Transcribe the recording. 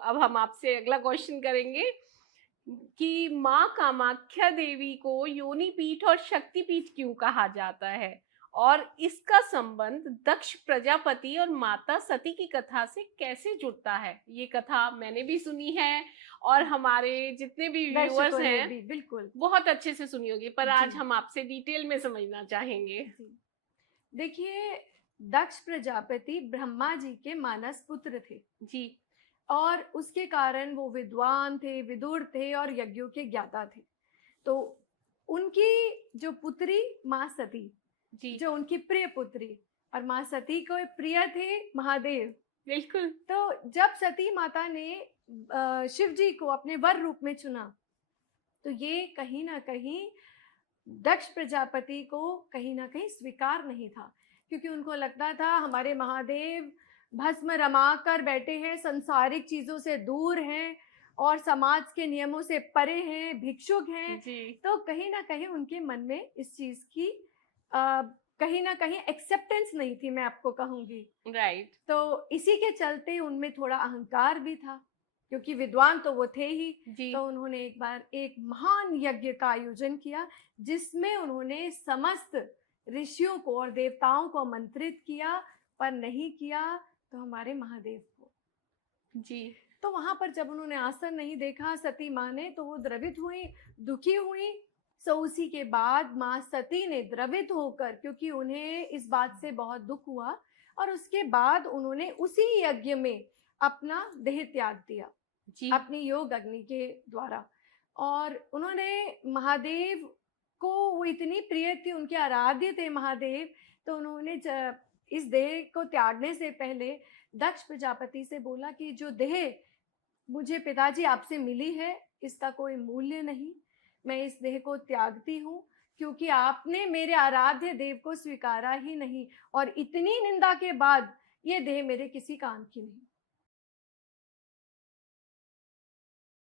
अब हम आपसे अगला क्वेश्चन करेंगे कि माँ कामाख्या देवी को योनि पीठ और शक्ति पीठ क्यों कहा जाता है, और इसका संबंध दक्ष प्रजापति और माता सती की कथा से कैसे जुड़ता है? ये कथा मैंने भी सुनी है और हमारे जितने भी व्यूअर्स दर्शकों ने हैं भी बिल्कुल। बहुत अच्छे से सुनी होगी, पर जी आज हम आपसे डिटेल में समझना चाहेंगे। जी। देखिए, दक्ष प्रजापति ब्रह्मा जी के मानस पुत्र थे जी और उसके कारण वो विद्वान थे, विदुर थे और यज्ञों के ज्ञाता थे। तो उनकी जो पुत्री माँ सती, जी जो उनकी प्रिय पुत्री, और माँ सती को प्रिय थे महादेव। बिल्कुल। तो जब सती माता ने शिव जी को अपने वर रूप में चुना, तो ये कहीं ना कहीं दक्ष प्रजापति को कहीं ना कहीं स्वीकार नहीं था, क्योंकि उनको लगता था हमारे महादेव भस्म रमा कर बैठे हैं, संसारिक चीजों से दूर हैं और समाज के नियमों से परे हैं, भिक्षुक हैं। जी तो कहीं ना कहीं उनके मन में इस चीज की आ, कहीं ना कहीं एक्सेप्टेंस नहीं थी, मैं आपको कहूंगी। राइट। तो इसी के चलते उनमें थोड़ा अहंकार भी था, क्योंकि विद्वान तो वो थे ही। जी तो उन्होंने एक बार एक महान यज्ञ का आयोजन किया, जिसमें उन्होंने समस्त ऋषियों को और देवताओं को आमंत्रित किया, पर नहीं किया तो हमारे महादेव को। जी तो वहां पर जब उन्होंने आसन नहीं देखा सती माँ ने, तो वो द्रवित हुई, दुखी हुई। सो उसी के बाद माँ सती ने द्रवित होकर, क्योंकि उन्हें इस बात से बहुत दुख हुआ, और उसके बाद उन्होंने उसी यज्ञ में अपना देह त्याग दिया, जी अपनी योग अग्नि के द्वारा। और उन्होंने महादेव को, वो इतनी प्रिय थी, उनके आराध्य थे महादेव, तो उन्होंने इस देह को त्यागने से पहले दक्ष प्रजापति से बोला कि जो देह मुझे पिताजी आपसे मिली है, इसका कोई मूल्य नहीं, मैं इस देह को त्यागती हूँ, क्योंकि आपने मेरे आराध्य देव को स्वीकारा ही नहीं, और इतनी निंदा के बाद ये देह मेरे किसी काम की नहीं।